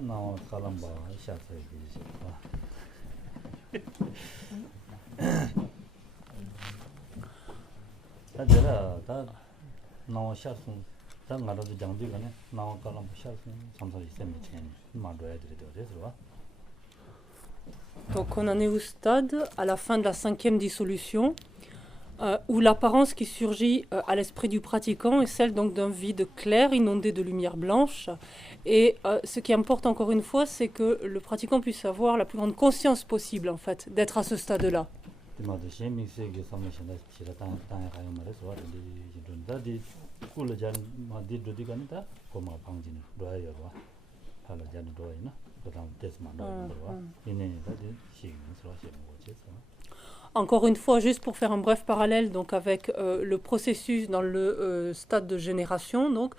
나와 칼람바 샤트에 비지 다들 다 나와 샤트 다 나라도 장비가네 나와 칼람바 샤트 삼사 있으면 chen 만들어야 되더라고요. Donc on en est au stade, à la fin de la 5e dissolution, où l'apparence qui surgit à l'esprit du pratiquant est celle donc d'un vide clair, inondé de lumière blanche. Et ce qui importe encore une fois, c'est que le pratiquant puisse avoir la plus grande conscience possible, en fait, d'être à ce stade-là. Encore une fois, juste pour faire un bref parallèle donc avec le processus dans le stade de génération, donc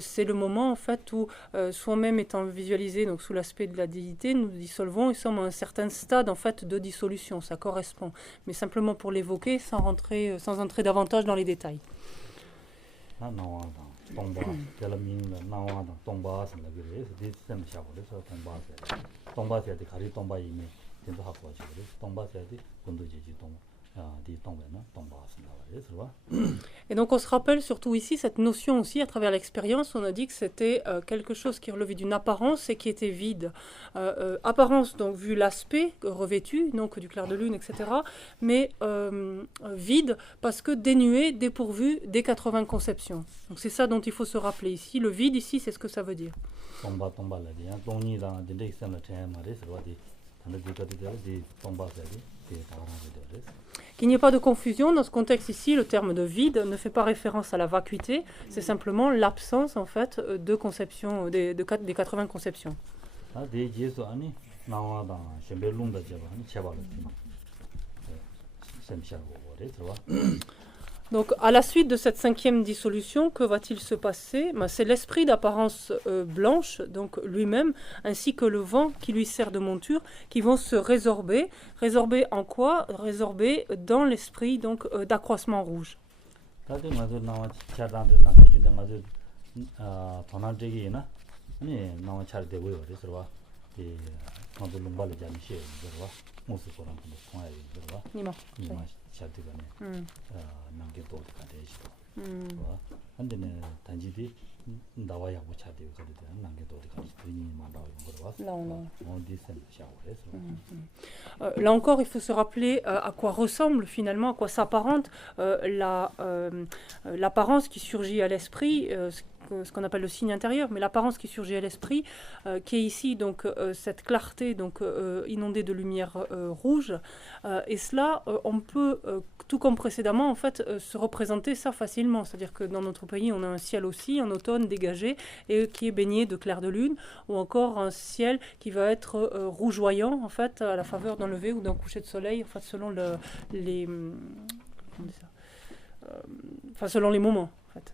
c'est le moment en fait où soi-même étant visualisé donc sous l'aspect de la déité, nous dissolvons et sommes à un certain stade en fait de dissolution, ça correspond. Mais simplement pour l'évoquer sans entrer davantage dans les détails. Et donc on se rappelle surtout ici cette notion aussi à travers l'expérience, on a dit que c'était quelque chose qui relevait d'une apparence et qui était vide. Apparence donc vu l'aspect revêtu, donc du clair de lune, etc. Mais vide parce que dénué, dépourvu des 80 conceptions. Donc c'est ça dont il faut se rappeler ici. Le vide ici, c'est ce que ça veut dire. Qu'il n'y ait pas de confusion, dans ce contexte ici, le terme de vide ne fait pas référence à la vacuité, c'est simplement l'absence en fait de conception, des 80 conceptions. Donc, à la suite de cette 5e dissolution, que va-t-il se passer? C'est l'esprit d'apparence blanche, donc lui-même, ainsi que le vent qui lui sert de monture, qui vont se résorber. Résorber en quoi? Résorber dans l'esprit donc d'accroissement rouge. Là encore, il faut se rappeler à quoi ressemble finalement, à quoi s'apparente l'apparence qui surgit à l'esprit, ce qu'on appelle le signe intérieur, mais l'apparence qui surgit à l'esprit, qui est ici donc cette clarté donc inondée de lumière rouge, et cela on peut tout comme précédemment en fait se représenter ça facilement, c'est-à-dire que dans notre pays on a un ciel aussi en automne dégagé et qui est baigné de clair de lune, ou encore un ciel qui va être rougeoyant en fait à la faveur d'un lever ou d'un coucher de soleil, en fait selon selon les moments en fait.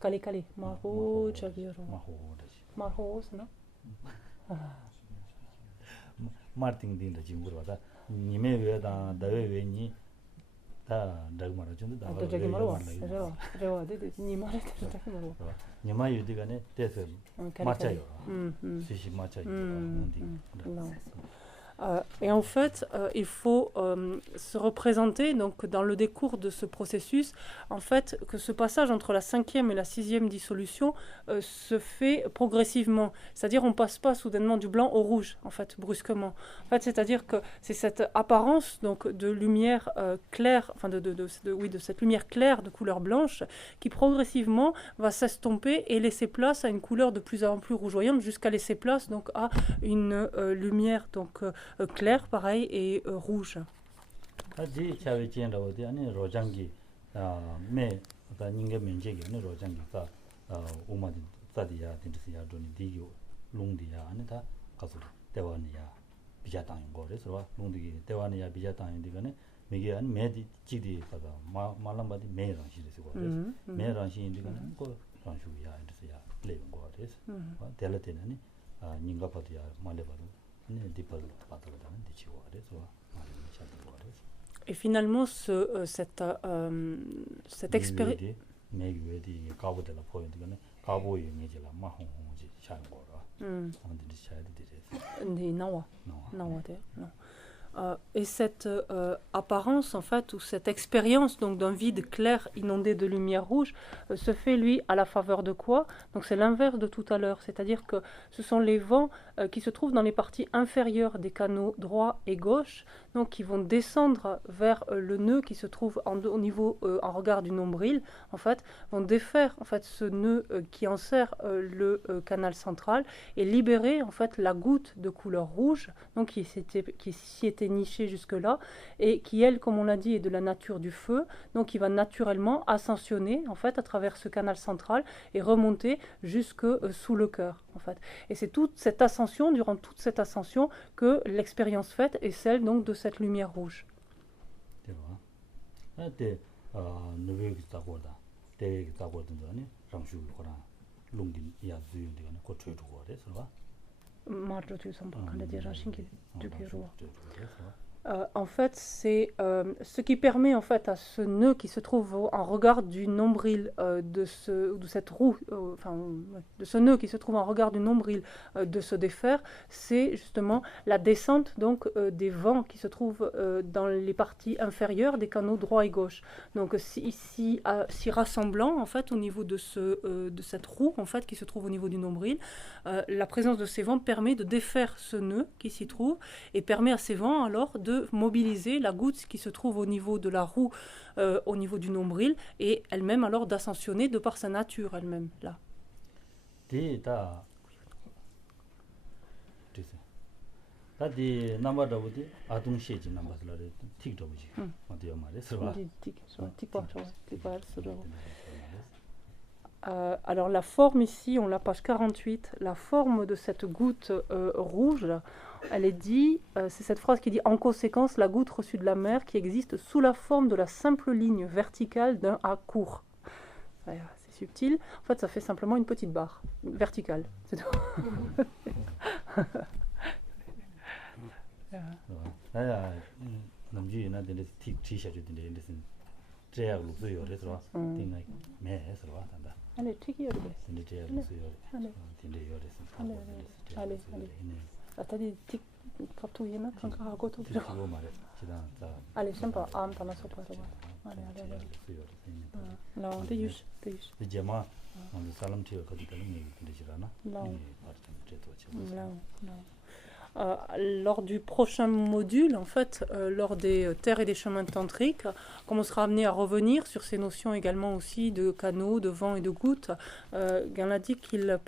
Kali maho chagiro maho sana Martin din da jinguro da nime we da we ni da dagmara chund da jagimaro rewa de nimare jagimaro nima yudi gane teser machayo sishi machayo Et en fait, il faut se représenter, donc dans le décours de ce processus, en fait, que ce passage entre la 5e et la 6e dissolution se fait progressivement. C'est-à-dire, on ne passe pas soudainement du blanc au rouge, en fait, brusquement. En fait, c'est-à-dire que c'est cette apparence donc, de lumière claire, enfin de cette lumière claire de couleur blanche, qui progressivement va s'estomper et laisser place à une couleur de plus en plus rougeoyante, jusqu'à laisser place donc, à une lumière donc, clair, pareil, et rouge. 아지 차베 젠라오데 아니 로장기 매 닝게 면제기 아니 로장기가 오마디 사디야 딘스야 돈이 디교 롱디야 아니다 가서 대원이야 비자당 거래서 롱디기 대원이야 비자당 디가네 미게 안 매디 지디 가다 말람바디 매랑시에서 거래서 매랑시 디가네 거 랑슈야 인스야 레인 거래서 델레테는 닝가파디야 말레바도 Et finalement, cette expérience... et cette apparence, en fait, ou cette expérience donc d'un vide clair inondé de lumière rouge se fait, lui, à la faveur de quoi? Donc c'est l'inverse de tout à l'heure, c'est-à-dire que ce sont les vents qui se trouvent dans les parties inférieures des canaux droit et gauche, donc qui vont descendre vers le nœud qui se trouve au niveau, en regard du nombril, en fait, vont défaire en fait ce nœud qui enserre le canal central et libérer en fait la goutte de couleur rouge, donc qui s'y était nichée jusque-là et qui, elle, comme on l'a dit, est de la nature du feu, donc qui va naturellement ascensionner en fait à travers ce canal central et remonter jusque sous le cœur, en fait. Et c'est toute cette ascension, durant toute cette ascension, que l'expérience faite est celle donc de cette lumière rouge. En fait, c'est ce qui permet en fait à ce nœud qui se trouve en regard du nombril de cette roue, de ce nœud qui se trouve en regard du nombril de se défaire, c'est justement la descente donc des vents qui se trouvent dans les parties inférieures des canaux droit et gauche. Donc s'y rassemblant en fait au niveau de cette roue en fait qui se trouve au niveau du nombril, la présence de ces vents permet de défaire ce nœud qui s'y trouve et permet à ces vents alors de mobiliser la goutte qui se trouve au niveau de la roue, au niveau du nombril, et elle-même alors d'ascensionner de par sa nature elle-même là. Alors la forme ici, on la page 48, la forme de cette goutte rouge, elle est dit, c'est cette phrase qui dit « En conséquence, la goutte reçue de la mer qui existe sous la forme de la simple ligne verticale d'un A court. » C'est subtil. En fait, ça fait simplement une petite barre verticale. C'est tout. Allez, allez. Allez, tic, kaptuina, kanka goto. Allez, sympa, am tana sopa. Allez. Là, déjus. Diama, on le salam tio kadi kali lors du prochain module, en fait, lors des terres et des chemins tantriques, comme on sera amené à revenir sur ces notions également aussi de canaux, de vent et de gouttes, Gan a dit qu'il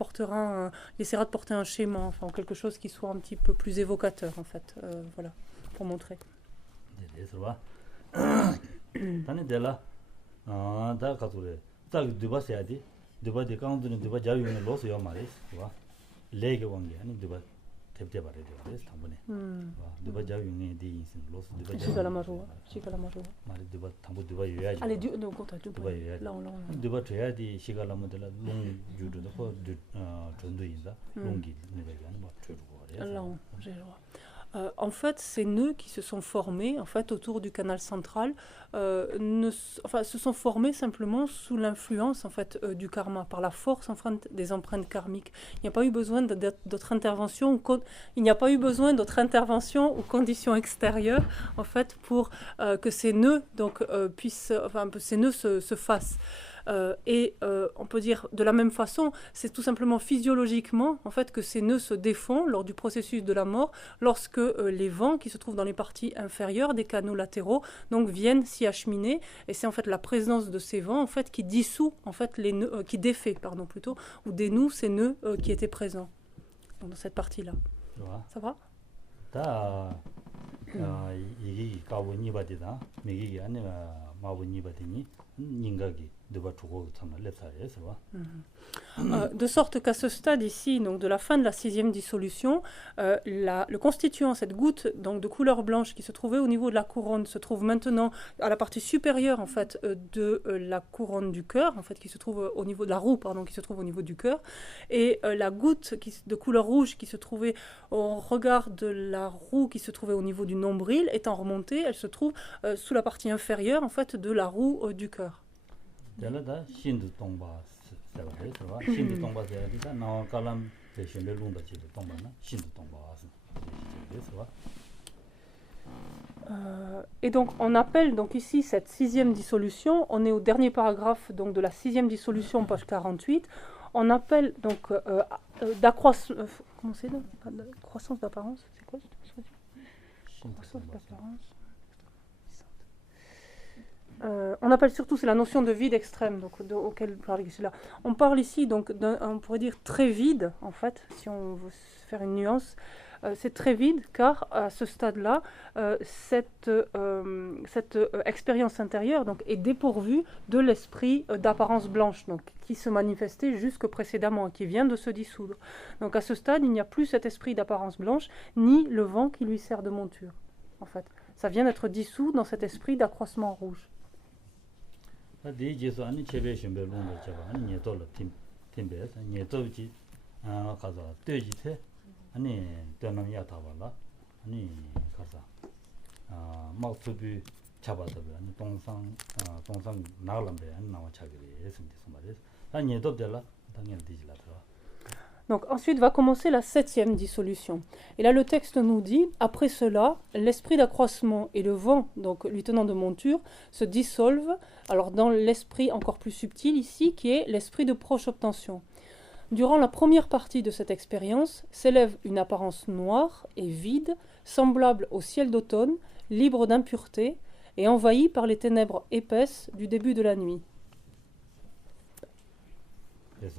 essaiera de porter un schéma, enfin quelque chose qui soit un petit peu plus évocateur, en fait, voilà, pour montrer. En fait, ces nœuds qui se sont formés en fait, autour du canal central se sont formés simplement sous l'influence en fait, du karma, par la force en fait, des empreintes karmiques. Il n'y a pas eu besoin d'autres interventions, il n'y a pas eu besoin d'autres interventions ou conditions extérieures en fait, pour que ces nœuds ces nœuds se fassent. On peut dire de la même façon, c'est tout simplement physiologiquement en fait, que ces nœuds se défont lors du processus de la mort, lorsque les vents qui se trouvent dans les parties inférieures des canaux latéraux donc, viennent s'y acheminer. Et c'est en fait la présence de ces vents en fait, qui dissout en fait, les nœuds, qui défait pardon, plutôt, ou dénoue ces nœuds qui étaient présents donc, dans cette partie-là. Ça va 이게 가고 니바디다 미기가 아니라 마고 니바디니 닝가기 되바 두고 참나 렛사에서 봐. De sorte qu'à ce stade ici, donc de la fin de la 6e dissolution, le constituant, cette goutte donc, de couleur blanche qui se trouvait au niveau de la couronne, se trouve maintenant à la partie supérieure en fait, de la couronne du cœur, en fait, qui se trouve au niveau de la roue, pardon, qui se trouve au niveau du cœur, et la goutte de couleur rouge qui se trouvait au regard de la roue qui se trouvait au niveau du nombril, étant remontée, elle se trouve sous la partie inférieure en fait, de la roue du cœur. Et donc on appelle donc ici cette 6e dissolution, on est au dernier paragraphe donc, de la 6e dissolution, page 48, on appelle donc croissance d'apparence, c'est quoi cette expression ? Croissance d'apparence. On appelle surtout, c'est la notion de vide extrême donc, auquel on parle ici là. On parle ici donc on pourrait dire très vide en fait, si on veut faire une nuance. C'est très vide car à ce stade-là, cette expérience intérieure donc, est dépourvue de l'esprit d'apparence blanche donc, qui se manifestait jusque précédemment, qui vient de se dissoudre. Donc à ce stade, il n'y a plus cet esprit d'apparence blanche, ni le vent qui lui sert de monture. En fait, ça vient d'être dissous dans cet esprit d'accroissement rouge. 아니 되는 야타발라 아니 가서 막투비 잡아서 아니 동상 나올람베 안 나와 차기리 했습니다. 말이에요. 아니 예도들라 당연히 되지라서. Donc ensuite va commencer la 7e dissolution. Et là le texte nous dit, après cela, l'esprit d'accroissement et le vent, donc lui tenant de monture, se dissolvent, alors dans l'esprit encore plus subtil ici, qui est l'esprit de proche obtention. Durant la première partie de cette expérience, s'élève une apparence noire et vide, semblable au ciel d'automne, libre d'impureté et envahie par les ténèbres épaisses du début de la nuit. Ils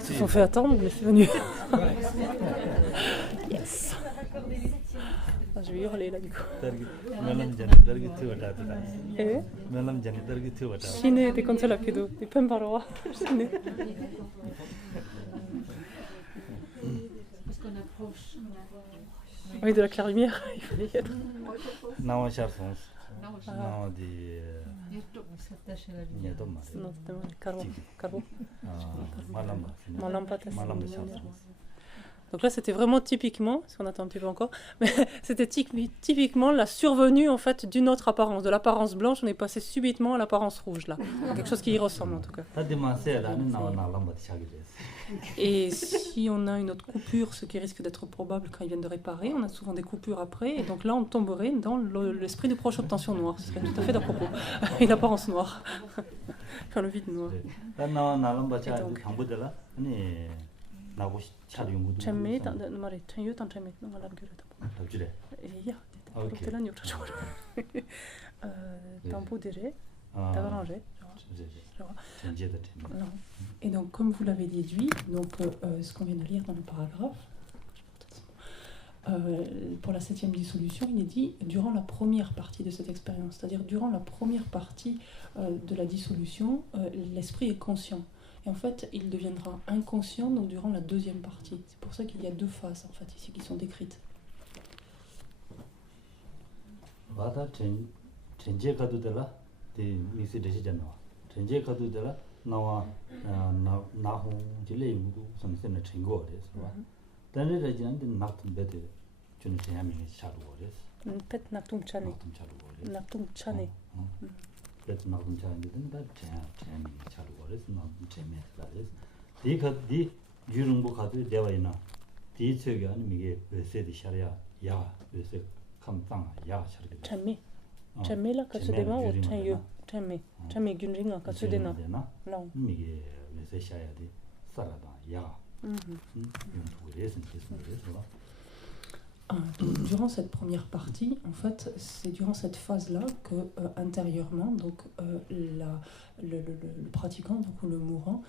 se sont fait attendre, mais c'est venu. Yes. Je vais hurler là du coup. Chine te consola kedo, di pembaroa. Chine. Parce qu'on approche. Oui, de la claire lumière, il fallait y être. Non, di s'attache à la lumière. Non, c'était carbone. Donc là, c'était vraiment typiquement, parce qu'on attend un petit peu encore, mais c'était typiquement la survenue en fait d'une autre apparence, de l'apparence blanche, on est passé subitement à l'apparence rouge là, quelque chose qui y ressemble en tout cas. Et si on a une autre coupure, ce qui risque d'être probable quand ils viennent de réparer, on a souvent des coupures après, et donc là on tomberait dans l'esprit de proche obtention noire, ce serait tout à fait d'à propos, une apparence noire, enfin le vide noir. J'aimais dans le mari, j'aimais dans le mari, Et donc, comme vous l'avez déduit, donc, ce qu'on vient de lire dans le paragraphe, pour la 7e dissolution, il est dit durant la première partie de cette expérience, c'est-à-dire durant la première partie de la dissolution, l'esprit est conscient. Et en fait, il deviendra inconscient donc, durant la deuxième partie. C'est pour ça qu'il y a deux phases en fait, ici qui sont décrites. Pet naktum chane. Naktum chane. Pet naktum chane da chane chalu ores naktum chane ores. Di yurungbo khadu dewaina. Di chege ani mige wese di sharia ya wese kamtang ya sharge. Chame. Chame la kasudema o chanyo. Chame. Chame gyunringa kasudena. Long. Mige wese sharia di sarada ya. Durant cette première partie, en fait, c'est durant cette phase-là que intérieurement, donc le pratiquant, donc le mourant,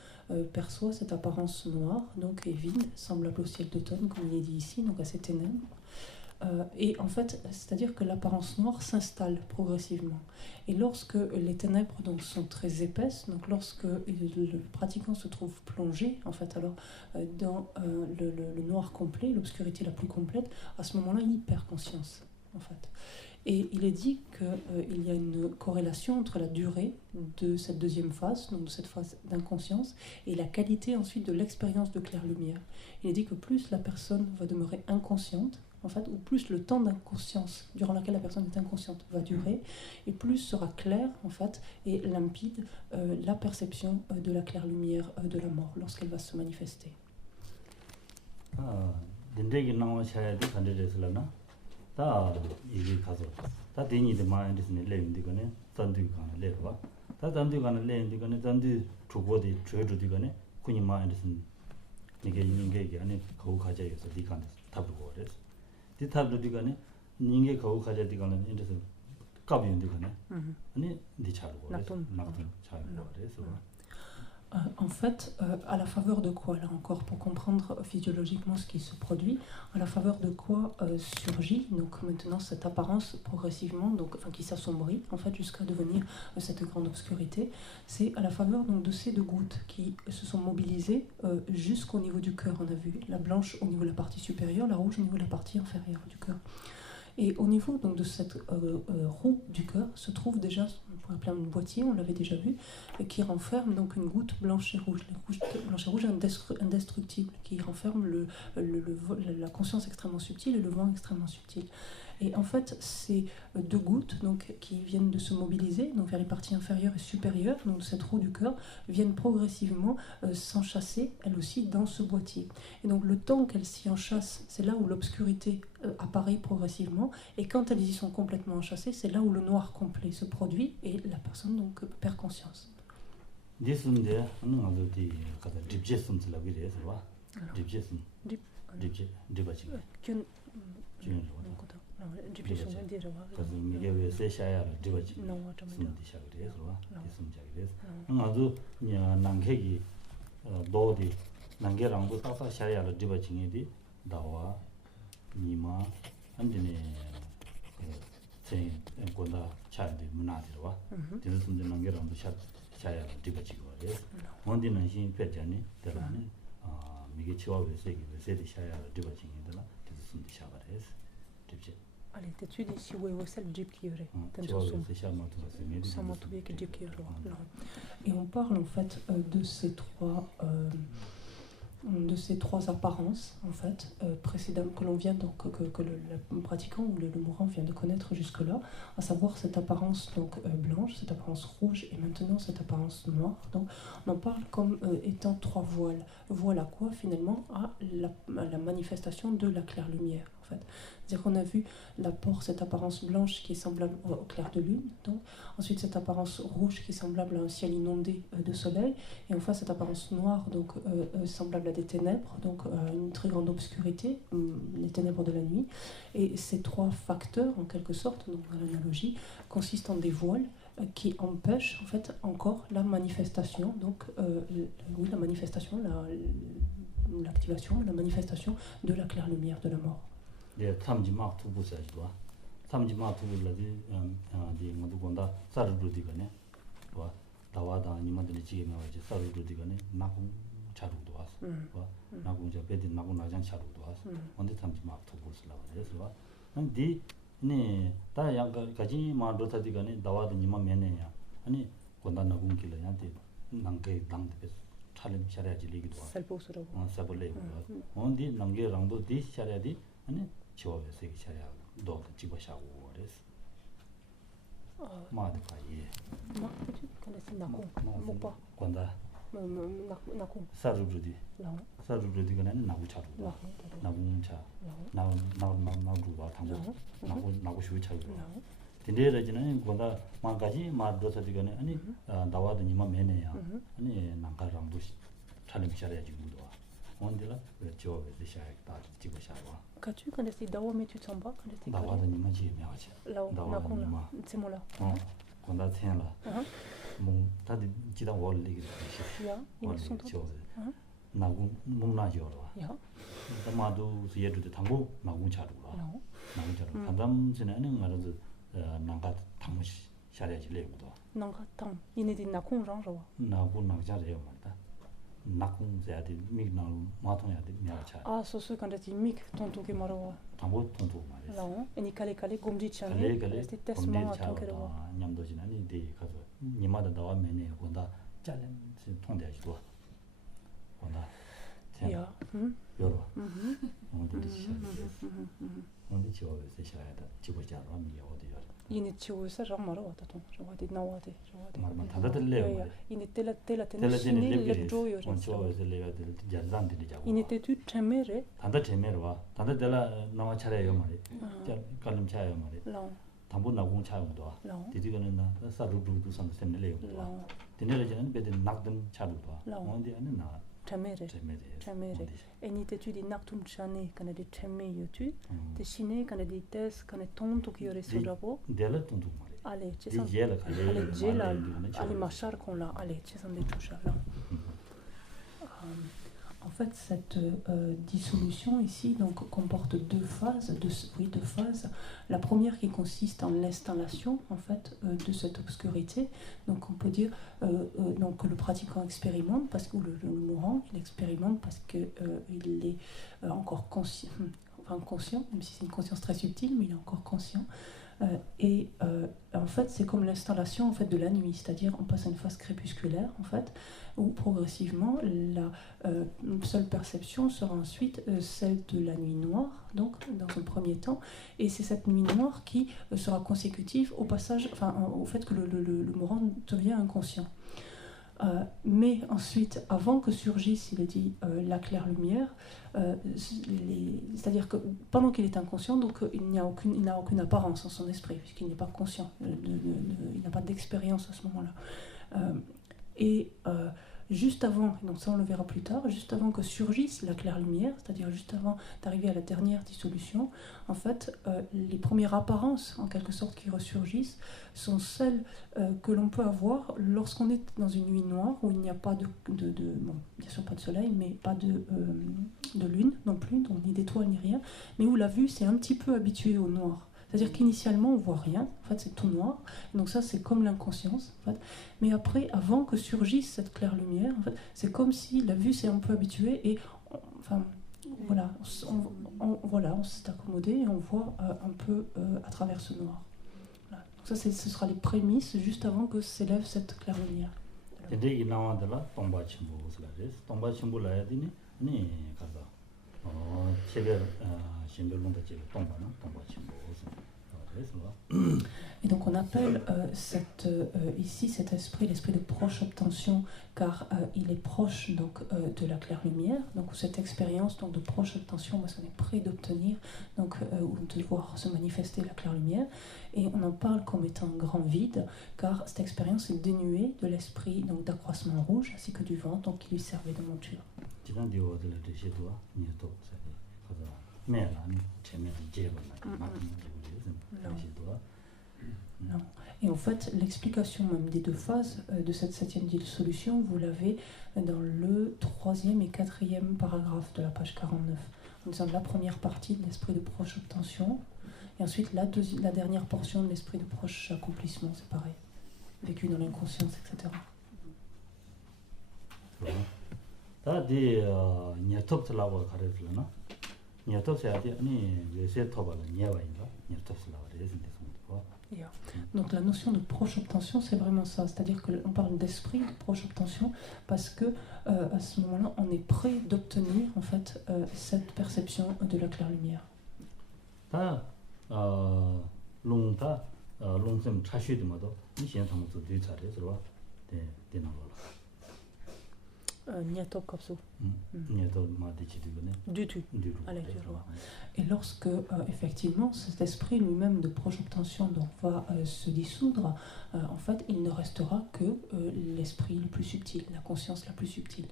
perçoit cette apparence noire, donc et vide, semblable au ciel d'automne, comme il est dit ici, donc à ces ténèbres. Et en fait, c'est-à-dire que l'apparence noire s'installe progressivement. Et lorsque les ténèbres donc, sont très épaisses, donc lorsque le pratiquant se trouve plongé, en fait, alors dans le noir complet, l'obscurité la plus complète, à ce moment-là, il perd conscience, en fait. Et il est dit qu'il y a une corrélation entre la durée de cette deuxième phase, donc de cette phase d'inconscience, et la qualité ensuite de l'expérience de clair-lumière. Il est dit que plus la personne va demeurer inconsciente, en fait, ou plus le temps d'inconscience durant lequel la personne est inconsciente va durer, et plus sera clair, en fait, et limpide la perception de la claire-lumière de la mort lorsqu'elle va se manifester. En fait, à la faveur de quoi, là encore, pour comprendre physiologiquement ce qui se produit, à la faveur de quoi surgit donc maintenant cette apparence progressivement, donc, enfin, qui s'assombrit en fait jusqu'à devenir cette grande obscurité, c'est à la faveur donc, de ces deux gouttes qui se sont mobilisées jusqu'au niveau du cœur, on a vu, la blanche au niveau de la partie supérieure, la rouge au niveau de la partie inférieure du cœur. Et au niveau donc, de cette roue du cœur se trouve déjà, on pourrait appeler un boîtier, on l'avait déjà vu, qui renferme donc une goutte blanche et rouge. La goutte blanche et rouge est indestructible, qui renferme la conscience extrêmement subtile et le vent extrêmement subtil. Et en fait, ces deux gouttes donc, qui viennent de se mobiliser donc vers les parties inférieures et supérieures donc de cette roue du cœur viennent progressivement s'enchasser, elles aussi, dans ce boîtier. Et donc le temps qu'elles s'y enchâssent, c'est là où l'obscurité apparaît progressivement. Et quand elles y sont complètement enchâssées, c'est là où le noir complet se produit et la personne donc perd conscience. Allez, t'es-tu d'ici où est le jeep qui aurait et on parle en fait de ces trois apparences en fait précédemment que l'on vient donc que le pratiquant ou le mourant vient de connaître jusque-là, à savoir cette apparence donc blanche, cette apparence rouge et maintenant cette apparence noire. Donc on en parle comme étant trois voiles. Voile à quoi finalement? À la manifestation de la claire lumière en fait. C'est-à-dire qu'on a vu cette apparence blanche qui est semblable au clair de lune, donc ensuite cette apparence rouge qui est semblable à un ciel inondé de soleil, et enfin cette apparence noire donc semblable à des ténèbres, donc une très grande obscurité, les ténèbres de la nuit. Et ces trois facteurs, en quelque sorte, donc dans l'analogie, consistent en des voiles qui empêchent en fait encore la manifestation, donc la manifestation, l'activation, la manifestation de la claire lumière de la mort. 다와다 니만들이 지게면 이제 서로도 되거네 나고 차루도 왔어. 와 나고 이제 베디 나고 나장 차루도 왔어. 언제 참지 막 도고슬라 그래서 근데 네 다양 가지 마도다 되거네 다와도 니만 매네야. 아니 건다 나고 길어야한테 남게 당데 차림 차려야지 리기도 와. 살포스라고. 사볼레고. 언디 남게 랑도 디 차려야지. 아니 지워서 세게 차려. 너 집어샤고 그래서. 마드가 예. 막 그래서 나고 못 봐. 건다. 나고. 사르르디. 나. 사르르디 그는 나고 차로. 나고 차. 나고 봐 당고. 나고 쉬고 차고. 근데라지는 건다 만가지 마드서 되거네. 아니 나와도 니만 매네야. 아니 난가랑도 차림 차려야지 무도. 언데라 그렇죠. 이제 샤이다 집어샤고. Quand tu connais ces dawa mais tu te sens pas quand tu 나와도 니만 지면하지. 나고 là c'est moi là. 건다 tenla. 뭐 다들 지다 원리기 Ya, ils sont tous. 나고 몽나지어라. Ya. 담아도 예르도 당고 나고 차루라. 나고 차루. 담진에는 말아서 나가 당시 샤려지 레고도. 나가 당. 이네디 나콩 장저. 나고 나자래요 말다. 나고 자디 미나 마통야디 미아차. Ah, ce quand tu mic tonton qui maro. 당고 tonto 말이야. Là, et ni calé gomdi chane. C'est tellement à ton cœur. 냠도진 아니 데 가서 니마다 나와 매네 본다. 잘은 통대하지도. 본다. Ya. 여러. 언제 지워서 샤야다. 집어자로 미야 어디야. 이네 치고 사 정말로 tonton. Je vois des nawaté. Je vois des. 말만 다들래요. 이네 텔라 텔라진이 le joyo. 지워서 레가들 잔잔들이 자고. 이네 tu chamere. 단다 제메로와. 단다 데라 나와 차례요 말이. 자 깔림 차요 말이. Là. 담보 나고 차용도 와. 디디가는 나 사루루도 상sem내래요. 디네르지는 베드 낙든 차루도 와. 언데 아니 나 Chamere. Et ni tu di naktum chane quand des chame yotu. Te chine quand des tes quand tonto qui aurait sur jabo. 데라 tonto 말이. Allez, tu sais. 디젤 갈래. Allez, gela. Allez, machar qu'on l'a. Allez, tu sais des touches là. En fait, cette dissolution ici donc, comporte deux phases. La première qui consiste en l'installation en fait, de cette obscurité. Donc on peut dire donc, que le pratiquant expérimente, parce que le mourant, il expérimente parce qu'il est encore conscient, même si c'est une conscience très subtile, mais il est encore conscient. Et en fait, c'est comme l'installation en fait, de la nuit, c'est-à-dire on passe à une phase crépusculaire en fait, où progressivement la seule perception sera ensuite celle de la nuit noire, donc dans un premier temps, et c'est cette nuit noire qui sera consécutive au passage, au fait que le mourant devient inconscient. Mais ensuite, avant que surgisse, il est dit, la claire lumière, c'est-à-dire que pendant qu'il est inconscient, donc il n'a aucune apparence en son esprit, puisqu'il n'est pas conscient, il n'a pas d'expérience à ce moment-là. Juste avant, donc ça on le verra plus tard, juste avant que surgisse la claire lumière, c'est-à-dire juste avant d'arriver à la dernière dissolution, en fait, les premières apparences, en quelque sorte, qui ressurgissent, sont celles que l'on peut avoir lorsqu'on est dans une nuit noire, où il n'y a pas bon, bien sûr pas de soleil, mais pas de lune non plus, donc ni d'étoiles ni rien, mais où la vue s'est un petit peu habituée au noir. C'est-à-dire qu'initialement, on ne voit rien, en fait, c'est tout noir. Donc ça, c'est comme l'inconscience, en fait. Mais après, avant que surgisse cette claire lumière, en fait, c'est comme si la vue s'est un peu habituée et, on s'est accommodé et on voit un peu à travers ce noir. Voilà. Donc ça, ce sera les prémices juste avant que s'élève cette claire lumière. Et donc on appelle ici cet esprit l'esprit de proche obtention, car il est proche donc, de la claire lumière. Donc cette expérience donc, de proche obtention, on est près d'obtenir, donc de voir se manifester la claire lumière. Et on en parle comme étant un grand vide, car cette expérience est dénuée de l'esprit donc d'accroissement rouge ainsi que du vent, donc qui lui servait de monture. Non. Et en fait, l'explication même des deux phases de cette 7e dissolution, vous l'avez dans le 3e et 4e paragraphe de la page 49. En disant la première partie de l'esprit de proche obtention, et ensuite la dernière portion de l'esprit de proche accomplissement, c'est pareil, vécu dans l'inconscience, etc. 다디 녀톱스라고 가르치려나 녀톱스야디 아니 외세 토발은 녀와인가 녀톱스라고 그래서인데 Donc la notion de proche obtention, c'est vraiment ça, c'est-à-dire qu'on parle d'esprit de proche obtention parce que à ce moment-là, on est prêt d'obtenir en fait cette perception de la claire lumière. 롱샘 차슈드마도 이시엔 상무도 뒤차례 들어와 되나로 Du tout. Et lorsque, effectivement, cet esprit lui-même de proche obtention donc, va se dissoudre, en fait, il ne restera que l'esprit le plus subtil, la conscience la plus subtile.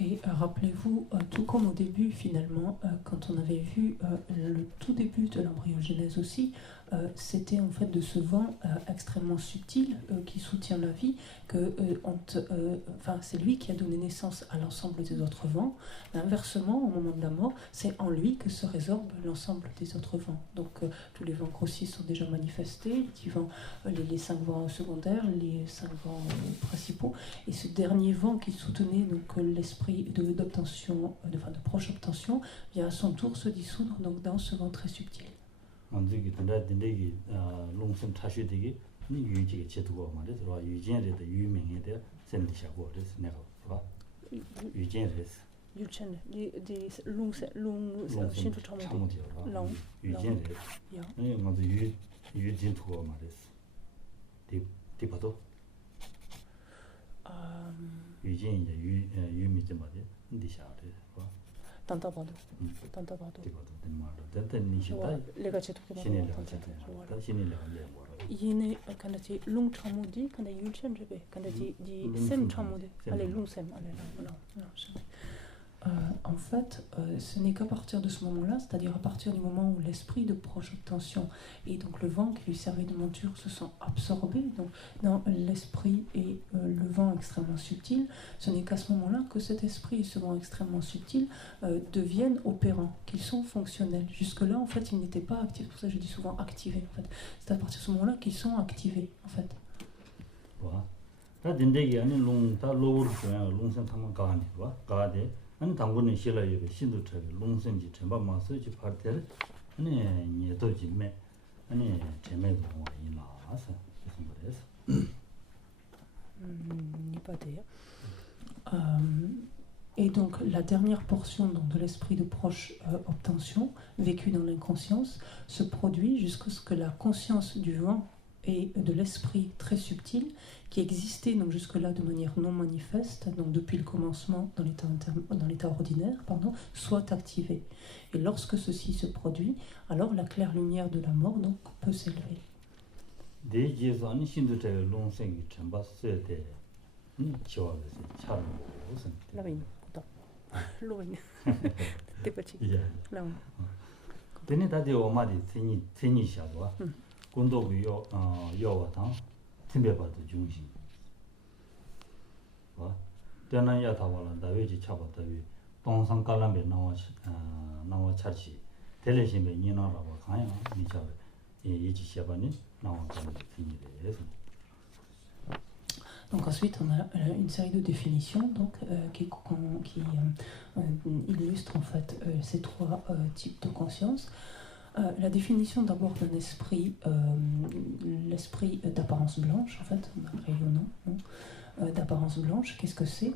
Et rappelez-vous, tout comme au début finalement, quand on avait vu le tout début de l'embryogenèse aussi, c'était en fait de ce vent extrêmement subtil qui soutient la vie, c'est lui qui a donné naissance à l'ensemble des autres vents. Mais inversement, au moment de la mort, c'est en lui que se résorbe l'ensemble des autres vents. Donc tous les vents grossiers sont déjà manifestés, les 5 vents secondaires, les 5 vents principaux, et ce dernier vent qui soutenait donc l'esprit d'obtention, de proche obtention, vient à son tour se dissoudre donc dans ce vent très subtil. En fait, ce n'est qu'à partir de ce moment-là, c'est-à-dire à partir du moment où l'esprit de proche obtention et donc le vent qui lui servait de monture se sont absorbés donc, dans l'esprit et le vent extrêmement subtil, ce n'est qu'à ce moment-là que cet esprit et ce vent extrêmement subtil deviennent opérants, qu'ils sont fonctionnels. Jusque-là, en fait, ils n'étaient pas actifs, c'est pour ça que je dis souvent activés. En fait. C'est à partir de ce moment-là qu'ils sont activés, en fait. 아니 당분은 실어요. 신도처럼 롱생지 전반 마스지 파트를 아니 녀도지매 아니 제매도 이나서 무슨 그래서 Et donc la dernière portion donc, de l'esprit de proche obtention vécu dans l'inconscience se produit jusqu'à ce que la conscience du vent et de l'esprit très subtil qui existait donc jusque-là de manière non manifeste, donc depuis le commencement dans l'état ordinaire, soit activé. Et lorsque ceci se produit, alors la claire lumière de la mort donc, peut s'élever. 팀배바도 중심. 와. 대나야 타발은 다외지 차바다위 동상 깔람베 나와 차지. 텔레신베 니나라고 가요. 미차베. 예지 시아바니 나와 finirez. Donc ensuite, on a une série de définitions donc, qui illustrent en fait ces 3 types de conscience. La définition d'abord d'un esprit, l'esprit d'apparence blanche, en fait, malgré le nom, d'apparence blanche, qu'est-ce que c'est?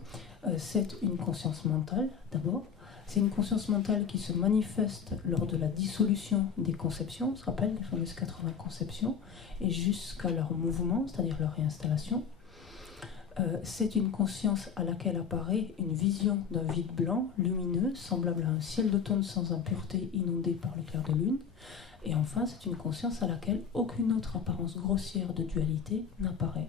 C'est une conscience mentale, d'abord. C'est une conscience mentale qui se manifeste lors de la dissolution des conceptions, on se rappelle les fameuses 80 conceptions, et jusqu'à leur mouvement, c'est-à-dire leur réinstallation. C'est une conscience à laquelle apparaît une vision d'un vide blanc, lumineux, semblable à un ciel d'automne sans impureté inondé par le clair de lune. Et enfin, c'est une conscience à laquelle aucune autre apparence grossière de dualité n'apparaît.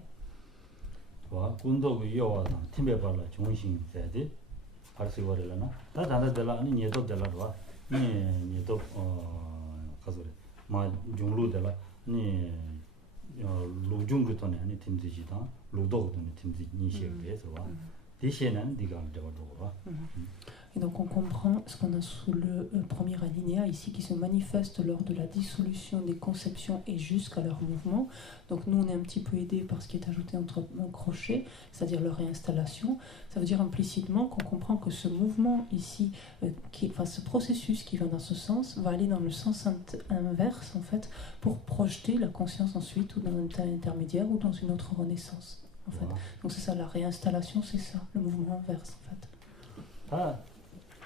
Et donc on comprend ce qu'on a sous le premier alinéa ici qui se manifeste lors de la dissolution des conceptions et jusqu'à leur mouvement. Donc nous on est un petit peu aidé par ce qui est ajouté entre crochets, c'est-à-dire leur réinstallation. Ça veut dire implicitement qu'on comprend que ce mouvement ici, ce processus qui va dans ce sens, va aller dans le sens inverse en fait pour projeter la conscience ensuite ou dans un état intermédiaire ou dans une autre renaissance. En fait. Donc c'est ça, la réinstallation, c'est ça, le mouvement inverse en fait.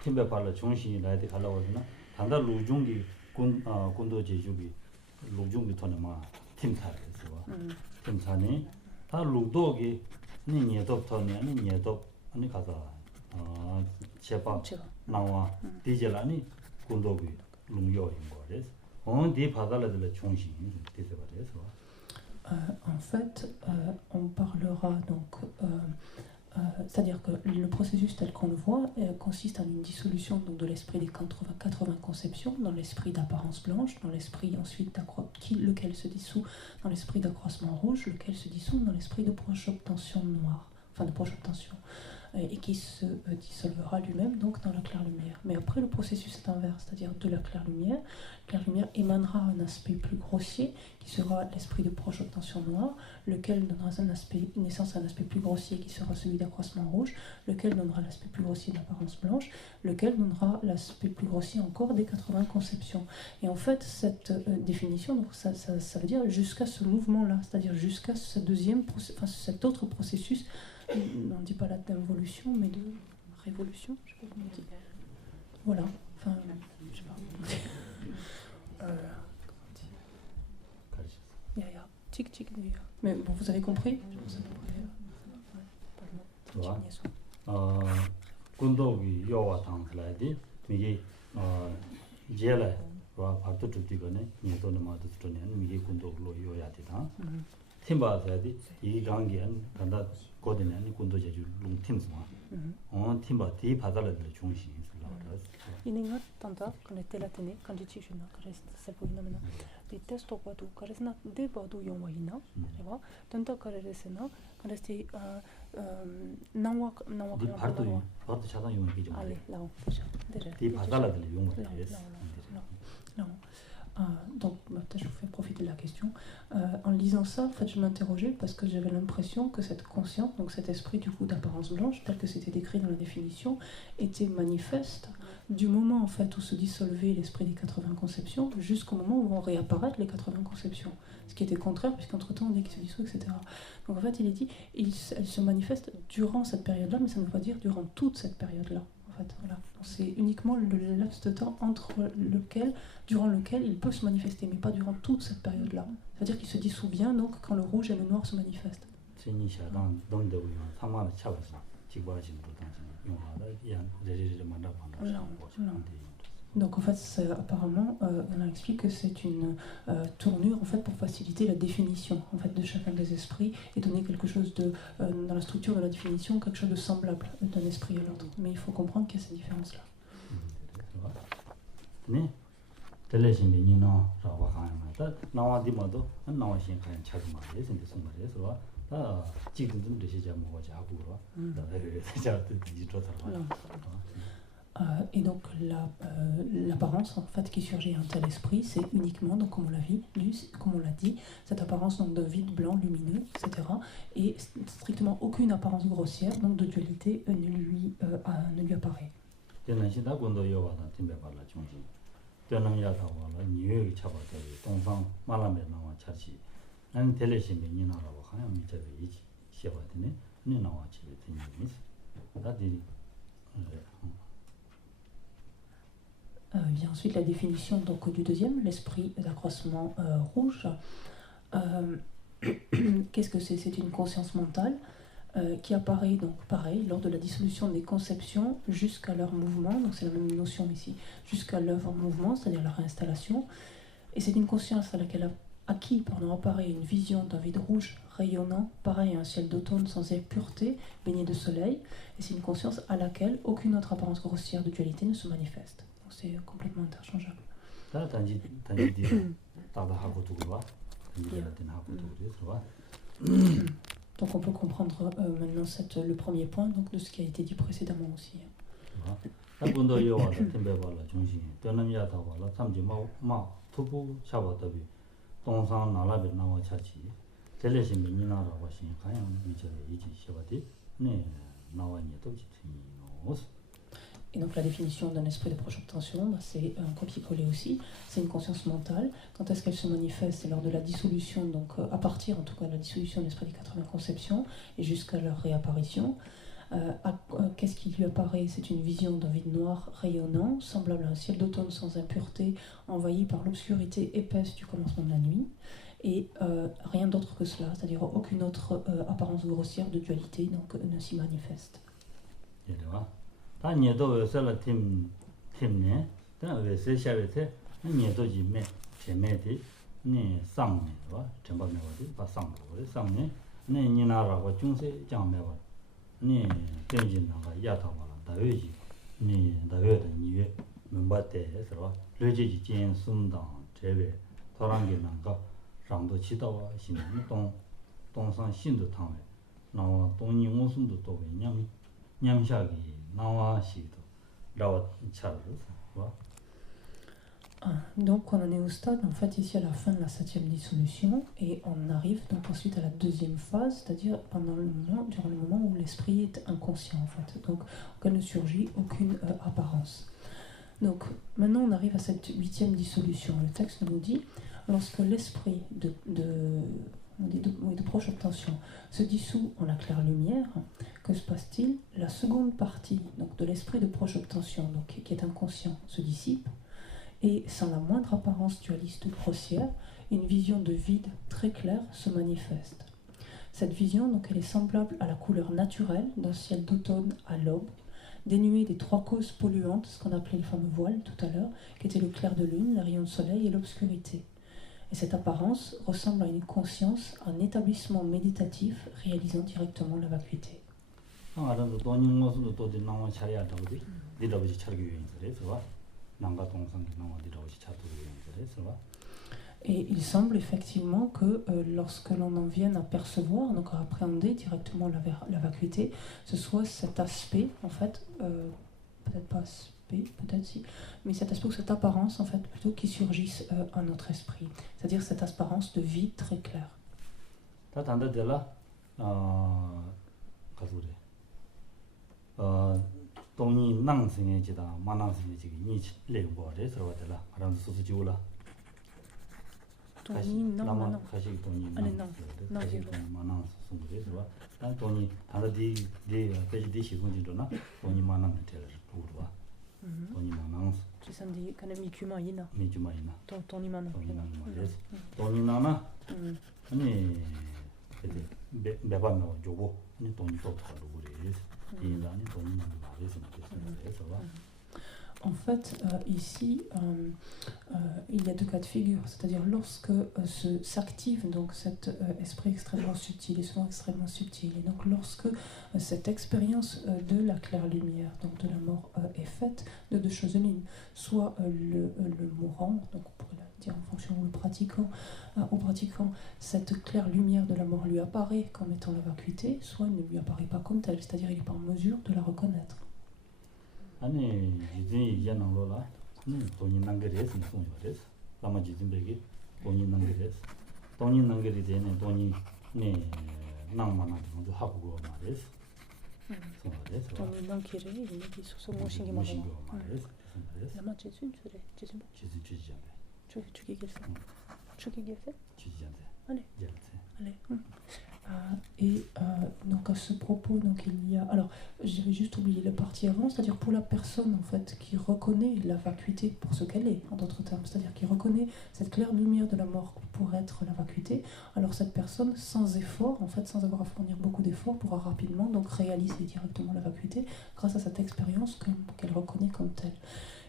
팀배 발라 중심이 나야 돼 갈라거든요. 단다 루중기 군도 제주기 루중기 토네마 팀사에서 팀사니 다 루도기 니녀도 토네 니녀도 아니 가자 제바 나와 디젤라니 군도기 룽요인 거래서 어디 바달라들 중심이 되서 그래서 En fait, on parlera donc c'est-à-dire que le processus tel qu'on le voit consiste en une dissolution donc, de l'esprit des 80 conceptions dans l'esprit d'apparence blanche, dans l'esprit ensuite lequel se dissout dans l'esprit d'accroissement rouge, lequel se dissout dans l'esprit de proche obtention noire, enfin de proche obtention, et qui se dissolvera lui-même donc dans la claire-lumière. Mais après le processus est inverse, c'est-à-dire de la claire-lumière émanera un aspect plus grossier qui sera l'esprit de proche obtention noire, lequel donnera naissance à un aspect plus grossier qui sera celui d'accroissement rouge, lequel donnera l'aspect plus grossier d'apparence blanche, lequel donnera l'aspect plus grossier encore des 80 conceptions. Et en fait, cette définition, donc ça veut dire jusqu'à ce mouvement-là, c'est-à-dire jusqu'à ce cet autre processus. On ne dit pas là d'involution, mais de révolution, je sais pas comment on dit. Voilà, enfin, je sais pas. Tic, mais bon, vous avez compris? 군도기 요와 당슬라디 미게 제라 와 파트 투티거네 니도는 마도 투네 미게 군도로 요야디다 팀바자디 이 강기엔 간다 고드네 군도 제주 룽팀스마 팀바 디 바달라들 중심 Iningat tanta quand était l'Athénée quand j'étais jeune quand c'est pour une amena des tests au quadou quand resna des badou yomahina tu vois tanta quand resna quand c'était nawa di parto chadan yom ki allez là déjà di batalade yom non. Donc peut-être je vous fais profiter de la question. En lisant ça, en fait, je m'interrogeais parce que j'avais l'impression que cette conscience, donc cet esprit du coup d'apparence blanche, tel que c'était décrit dans la définition, était manifeste du moment en fait où se dissolvait l'esprit des 80 conceptions jusqu'au moment où vont réapparaître les 80 conceptions. Ce qui était contraire puisqu'entre-temps on dit qu'il se dissout, etc. Donc en fait il est dit, elle se manifeste durant cette période-là, mais ça ne veut pas dire durant toute cette période-là. Voilà. C'est uniquement le laps de temps durant lequel il peut se manifester, mais pas durant toute cette période-là. C'est-à-dire qu'il se dissout bien donc quand le rouge et le noir se manifestent. Donc en fait, apparemment, on explique que c'est une tournure en fait pour faciliter la définition en fait de chacun des esprits et donner quelque chose de dans la structure de la définition quelque chose de semblable d'un esprit à l'autre. Mais il faut comprendre qu'il y a cette différence-là. Et donc l'apparence en fait qui surgit en tel esprit, c'est uniquement, donc comme on l'a dit, cette apparence donc de vide blanc lumineux, etc. Et strictement aucune apparence grossière, donc de dualité ne lui apparaît. Vient ensuite la définition donc, du deuxième, l'esprit d'accroissement rouge. Qu'est-ce que c'est? C'est une conscience mentale qui apparaît donc pareil lors de la dissolution des conceptions jusqu'à leur mouvement, donc c'est la même notion ici, jusqu'à leur mouvement, c'est-à-dire leur réinstallation. Et c'est une conscience à qui apparaît une vision d'un vide rouge rayonnant, pareil à un ciel d'automne sans pureté, baigné de soleil. Et c'est une conscience à laquelle aucune autre apparence grossière de dualité ne se manifeste. C'est complètement interchangeable. Donc on peut comprendre maintenant le premier point donc, de ce qui a été dit précédemment aussi. 한번더 요와다 팀배발라 중심 떠남이야 다발라 참지 마 투부 샤바더비 동상 나라베 나와 차치 텔레신 미나라고 신 가양 미저에 이지 샤바디 네 나와니 또 지티노스. Et donc la définition d'un esprit de proche obtention, bah, c'est un copier-coller aussi, c'est une conscience mentale. Quand est-ce qu'elle se manifeste? C'est lors de la dissolution, donc à partir en tout cas de la dissolution de l'esprit des 80 conceptions et jusqu'à leur réapparition. Qu'est-ce qui lui apparaît? C'est une vision d'un vide noir rayonnant, semblable à un ciel d'automne sans impureté, envahi par l'obscurité épaisse du commencement de la nuit. Et rien d'autre que cela, c'est-à-dire aucune autre apparence grossière de dualité donc, ne s'y manifeste. 다 녀도 왜서라 팀네 다 왜서 샤베테 녀도 지메 제메디 네 상네 봐 전반에 어디 봐 상도 그래 상네 네 니나라고 중세 장메 봐 네 된진나가 야타와라 다외지 네 다외의 니외 문바테에서 봐 르지지 진 숨당 제베 토랑게난가 상도 치다와 신의 동상 신도 탕에 나와 동니 무슨도 또 냠샤기 Donc on en est au stade en fait ici à la fin de la 7e dissolution et on arrive donc ensuite à la deuxième phase, c'est-à-dire durant le moment où l'esprit est inconscient en fait, donc qu'il ne surgit aucune apparence. Donc maintenant on arrive à cette 8e dissolution. Le texte nous dit lorsque l'esprit de proche obtention se dissout en la claire lumière, que se passe-t-il? La seconde partie donc, de l'esprit de proche obtention, donc, qui est inconscient, se dissipe, et sans la moindre apparence dualiste ou grossière, une vision de vide très claire se manifeste. Cette vision, donc, elle est semblable à la couleur naturelle d'un ciel d'automne à l'aube, dénuée des trois causes polluantes, ce qu'on appelait le fameux voile tout à l'heure, qui étaient le clair de lune, les rayons de soleil et l'obscurité. Et cette apparence ressemble à une conscience, un établissement méditatif réalisant directement la vacuité. Et il semble effectivement que lorsque l'on en vienne à percevoir, donc à appréhender directement la vacuité, ce soit cet aspect, en fait, peut-être pas aspect, peut-être si, mais cet aspect ou cette apparence, en fait, plutôt qui surgisse à notre esprit. C'est-à-dire cette apparence de vide très claire. 동이 낭생의 지다 만낭생의 지기 니 레고래 서와들라 아람 소수지올라 동이 낭 가시 동이 아니 낭 만낭 소수지래 서와 난 동이 다르디 페이지 시군지도나 동이 만낭 테를 부르와 동이 만낭 지산디 kana 미규마이나 동이 만낭 동이 나나 아니 매반노 조고 니 동이 또 그래 En fait, ici, il y a deux cas de figure, c'est-à-dire lorsque s'active donc cet esprit extrêmement subtil, et souvent extrêmement subtil, et donc lorsque cette expérience de la claire lumière, donc de la mort, est faite de deux choses l'une, soit le mourant, donc on pourrait dire en fonction où au pratiquant, cette claire lumière de la mort lui apparaît comme étant la vacuité, soit elle ne lui apparaît pas comme telle, c'est-à-dire il n'est pas en mesure de la reconnaître. 아니 이제 이제나로라 돈이 남겨래서 무슨 말이야? 아마 지진백이 돈이 남겨래서 돈이 남겨리 되네 돈이 네 낭만하는 것도 하고 말이야. 그래서 돈이 남기래 이게 소소모신기 말이야. 아마 지진 줄에 지진 주지잖아. 주기 길세. 주기 길세? 주지잖아. allez. Allez. Et donc à ce propos, donc il y a. Alors, j'avais juste oublié la partie avant, c'est-à-dire pour la personne en fait qui reconnaît la vacuité pour ce qu'elle est, en d'autres termes, c'est-à-dire qui reconnaît cette claire lumière de la mort pour être la vacuité. Alors cette personne, sans effort, en fait, sans avoir à fournir beaucoup d'efforts, pourra rapidement donc réaliser directement la vacuité grâce à cette expérience qu'elle reconnaît comme telle.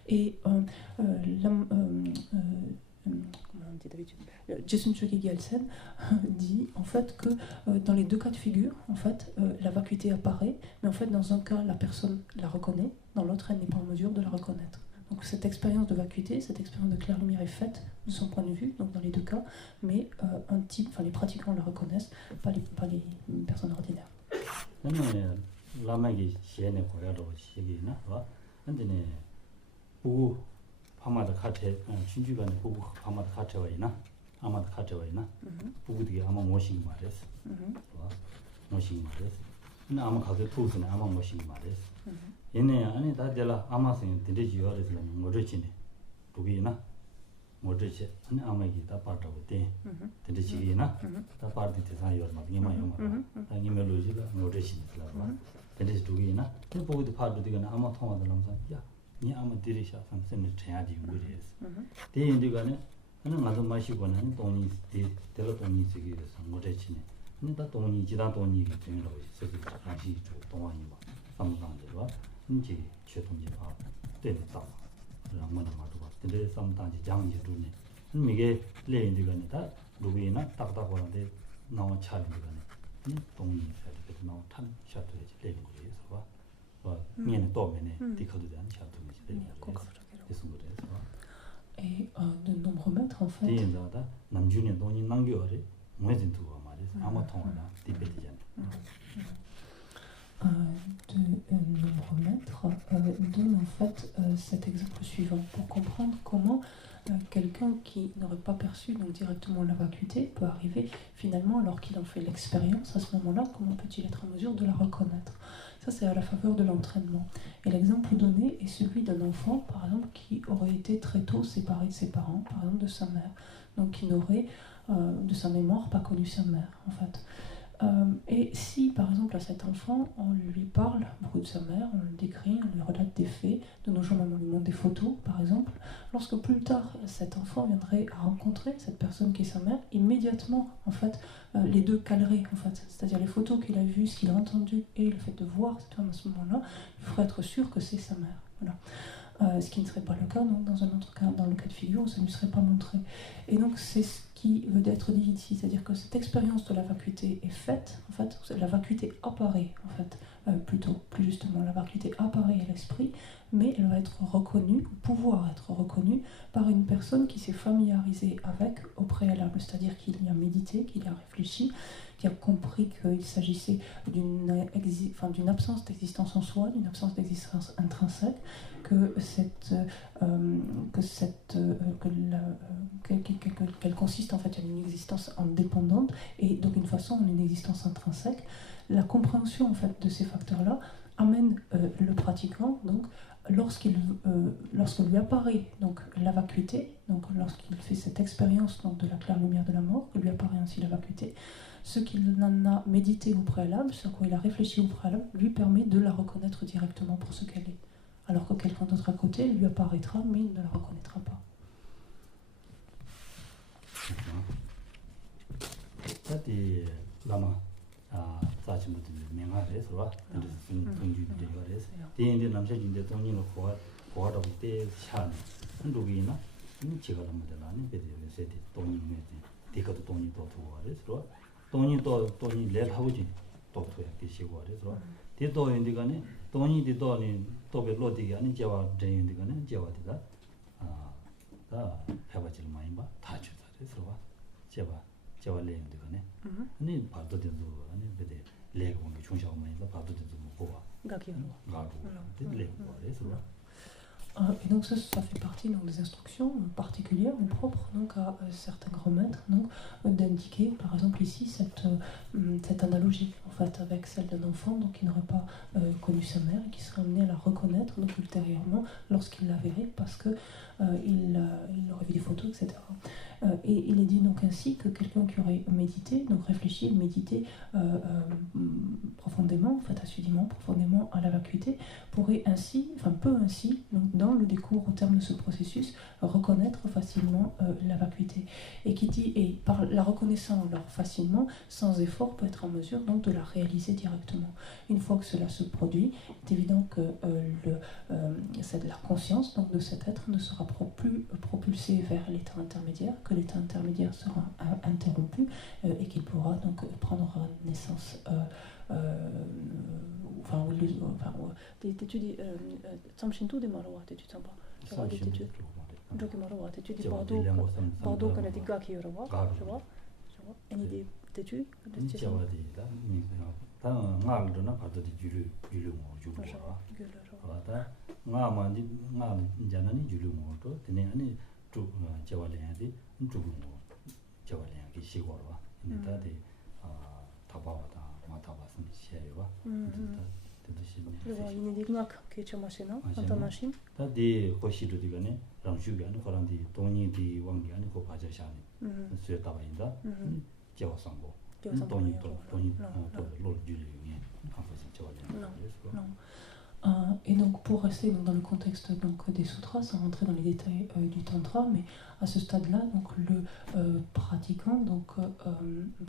Et comment on dit d'habitude, Jason Chucky-Gelsen dit en fait que dans les deux cas de figure, en fait, la vacuité apparaît, mais en fait dans un cas la personne la reconnaît, dans l'autre elle n'est pas en mesure de la reconnaître. Donc cette expérience de vacuité, cette expérience de claire lumière est faite de son point de vue, donc dans les deux cas, mais les pratiquants la reconnaissent, pas les personnes ordinaires. 라마기 시에네 고야로 시기나 와 근데네 부부 파마다 카테 춘주간에 부부 파마다 카테와 있나 아마다 카테와 있나 부부들이 아마 모신 말했어 와 모신 말했어 근데 아마 가서 투스네 아마 모신 말했어 얘네 아니 다들라 아마선 되지요래서 모르지네 부기나 모르지 아니 아마기 다 빠르고 돼 되지기나 다 빠르게 대상이 얼마 이마요 다 이메로지가 모르지니까 와 그래서 두기나 그 보고도 봐도 되거나 아마 통화들면서 야니 아마 들이셔 선생님 해야지 그래서 대인들가는 하는 맞은 마시고는 돈이 대로 돈이 쓰기에서 못했지네 근데 다 돈이 지다 돈이 되는라고 있어서 다시 좀 동안이 뭐 삼당들과 이제 최통지 봐 때렸다 그러면 말도 봐 근데 삼당지 장지 두네 이게 레인들가는 다 누구이나 딱딱하는데 나와 차리들가는 돈이 이렇게 나와 탄 샤트에 레인 거예요 얘는 또 면에 디코드 된 샤트에 레인 거예요 그래서 Et de nombreux maîtres, en fait, donnent en fait cet exemple suivant pour comprendre comment quelqu'un qui n'aurait pas perçu donc directement la vacuité peut arriver finalement, alors qu'il en fait l'expérience, à ce moment-là, comment peut-il être en mesure de la reconnaître? Ça, c'est à la faveur de l'entraînement. Et l'exemple donné est celui d'un enfant, par exemple, qui aurait été très tôt séparé de ses parents, par exemple de sa mère, donc qui n'aurait, de sa mémoire, pas connu sa mère, en fait. Et si, par exemple, à cet enfant, on lui parle beaucoup de sa mère, on le décrit, on lui relate des faits, de nos jours même on lui montre des photos, par exemple, lorsque plus tard cet enfant viendrait à rencontrer cette personne qui est sa mère, immédiatement, en fait, les deux caleraient, en fait. C'est-à-dire les photos qu'il a vues, ce qu'il a entendu, et le fait de voir cette femme à ce moment-là, il faudrait être sûr que c'est sa mère. Voilà. Ce qui ne serait pas le cas donc, dans un autre cas, dans le cas de figure où ça ne lui serait pas montré. Et donc c'est ce qui veut être dit ici, c'est-à-dire que cette expérience de la vacuité est faite, en fait, la vacuité apparaît, en fait, plus justement, la vacuité apparaît à l'esprit, mais elle va être reconnue, pouvoir être reconnue par une personne qui s'est familiarisée avec au préalable, c'est-à-dire qu'il y a médité, qu'il y a réfléchi, qui a compris qu'il s'agissait d'une absence d'existence en soi, d'une absence d'existence intrinsèque, qu'elle consiste en fait en une existence indépendante et donc une façon en une existence intrinsèque. La compréhension en fait de ces facteurs-là amène le pratiquant donc lorsque lui apparaît donc la vacuité, donc lorsqu'il fait cette expérience donc de la claire lumière de la mort, que lui apparaît ainsi la vacuité, ce qu'il en a médité au préalable, ce à quoi il a réfléchi au préalable, lui permet de la reconnaître directement pour ce qu'elle est. Alors que quelqu'un d'autre à côté lui apparaîtra, mais il ne la reconnaîtra pas. 돈이 되더니 또 별로디가 아니 제와 제인디가는 제와디다 다 해봐질 많이 봐다 주다 그래서 제와 레인디가네 아니 봐도 되도 아니 베데 레고 뭐 중小많이 봐도 되도 뭐 가기요 가고 레고 그래서 Et donc ça fait partie donc, des instructions particulières ou propres donc, à certains grands maîtres donc, d'indiquer par exemple ici cette analogie en fait, avec celle d'un enfant donc, qui n'aurait pas connu sa mère et qui serait amené à la reconnaître donc, ultérieurement lorsqu'il la verrait parce que il aurait vu des photos, etc. Et il est dit donc ainsi que quelqu'un qui aurait médité, donc réfléchi, médité profondément, en fait assidûment, profondément à la vacuité, pourrait ainsi, enfin peut ainsi, donc dans le décours au terme de ce processus, reconnaître facilement la vacuité. Et qui dit, et par la reconnaissant alors facilement, sans effort, peut être en mesure donc de la réaliser directement. Une fois que cela se produit, c'est évident que la conscience donc, de cet être ne sera plus propulsée vers l'état intermédiaire, que l'état intermédiaire sera interrompu et qu'il pourra donc prendre naissance. Tu dis, Tsamshinto de Marwa, tu t'en pas. vois, des études. Donc, il m'a dit, tu dis Bordeaux, Bordeaux, qu'on a des gars qui y revoient, je vois. Une idée d'études? Une idée de marque qui est machine, en machine. Des Koshiro Digane, Ramshugan, Korandi, Tony di Wangian, Kopajashan, Suetabainda, Jawasango, Tony, Lord Julian, Non. Et donc pour rester dans le contexte donc, des sutras, sans rentrer dans les détails du tantra, mais à ce stade-là, donc le pratiquant, donc,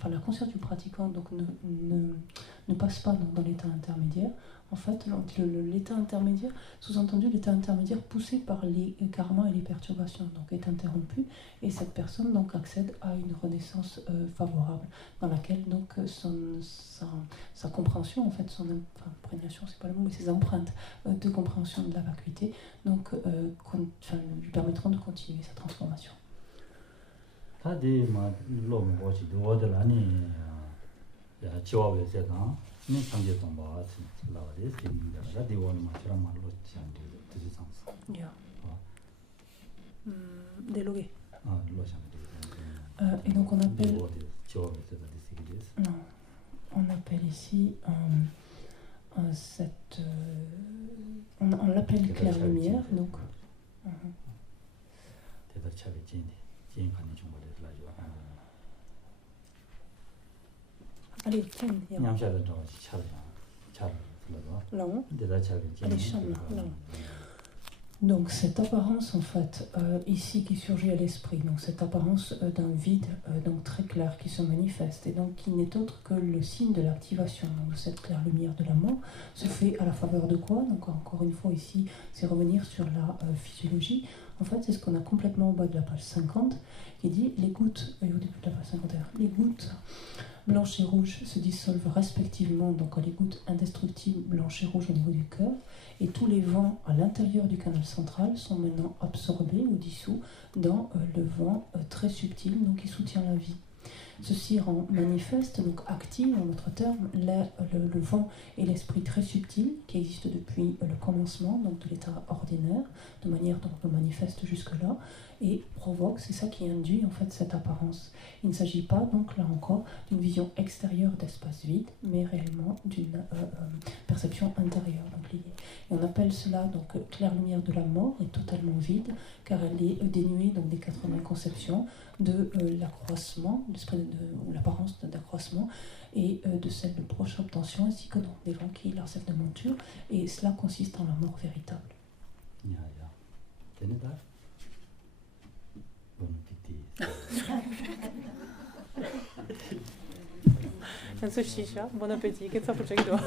la conscience du pratiquant donc, ne passe pas dans l'état intermédiaire. En fait, l'état intermédiaire, sous-entendu, l'état intermédiaire poussé par les karmas et les perturbations, donc est interrompu, et cette personne donc accède à une renaissance favorable, dans laquelle donc sa compréhension, en fait, son imprégnation, c'est pas le mot, mais ses empreintes de compréhension de la vacuité, donc lui permettront de continuer sa transformation. Délogué. Et donc on appelle... Non, on appelle ici cette... on l'appelle claire lumière, donc... Allez, tiens, non. Donc cette apparence en fait ici qui surgit à l'esprit, donc cette apparence d'un vide donc très clair qui se manifeste et donc qui n'est autre que le signe de l'activation de cette claire lumière de la mort, se fait à la faveur de quoi? Donc encore une fois ici c'est revenir sur la physiologie. En fait c'est ce qu'on a complètement au bas de la page 50 qui dit les gouttes, au début de la page 51, les gouttes blanches et rouges se dissolvent respectivement donc les gouttes indestructibles blanches et rouges au niveau du cœur et tous les vents à l'intérieur du canal central sont maintenant absorbés ou dissous dans le vent très subtil donc qui soutient la vie. Ceci rend manifeste, donc active en d'autres termes, le vent et l'esprit très subtil qui existe depuis le commencement donc de l'état ordinaire, de manière dont on manifeste jusque-là, et provoque, c'est ça qui induit en fait cette apparence. Il ne s'agit pas donc là encore d'une vision extérieure d'espace vide, mais réellement d'une perception intérieure donc liée. Et on appelle cela donc claire lumière de la mort est totalement vide, car elle est dénuée donc des 80 conceptions de l'accroissement, ou l'apparence d'accroissement, et de celle de proche obtention, ainsi que donc des gens qui leur servent de monture, et cela consiste en la mort véritable. Bon appétit, che sa faccio io?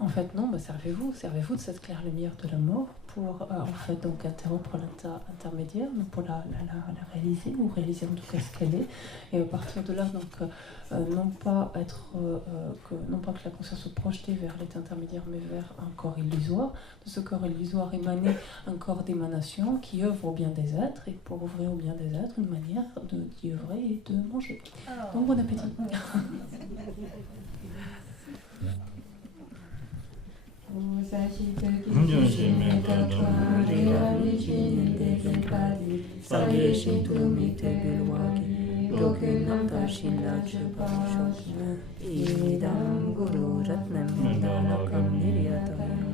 En fait, non, servez-vous de cette claire lumière de la mort pour en fait donc interrompre l'état intermédiaire, donc pour la réaliser ou réaliser en tout cas ce qu'elle est, et à partir de là donc non pas que la conscience soit projetée vers l'état intermédiaire, mais vers un corps illusoire. De ce corps illusoire émaner un corps d'émanation qui œuvre au bien des êtres, et pour œuvrer au bien des êtres, une manière d'y œuvrer et de manger. Donc bon appétit. Idam Guru Ratnam Dalakam Niryatam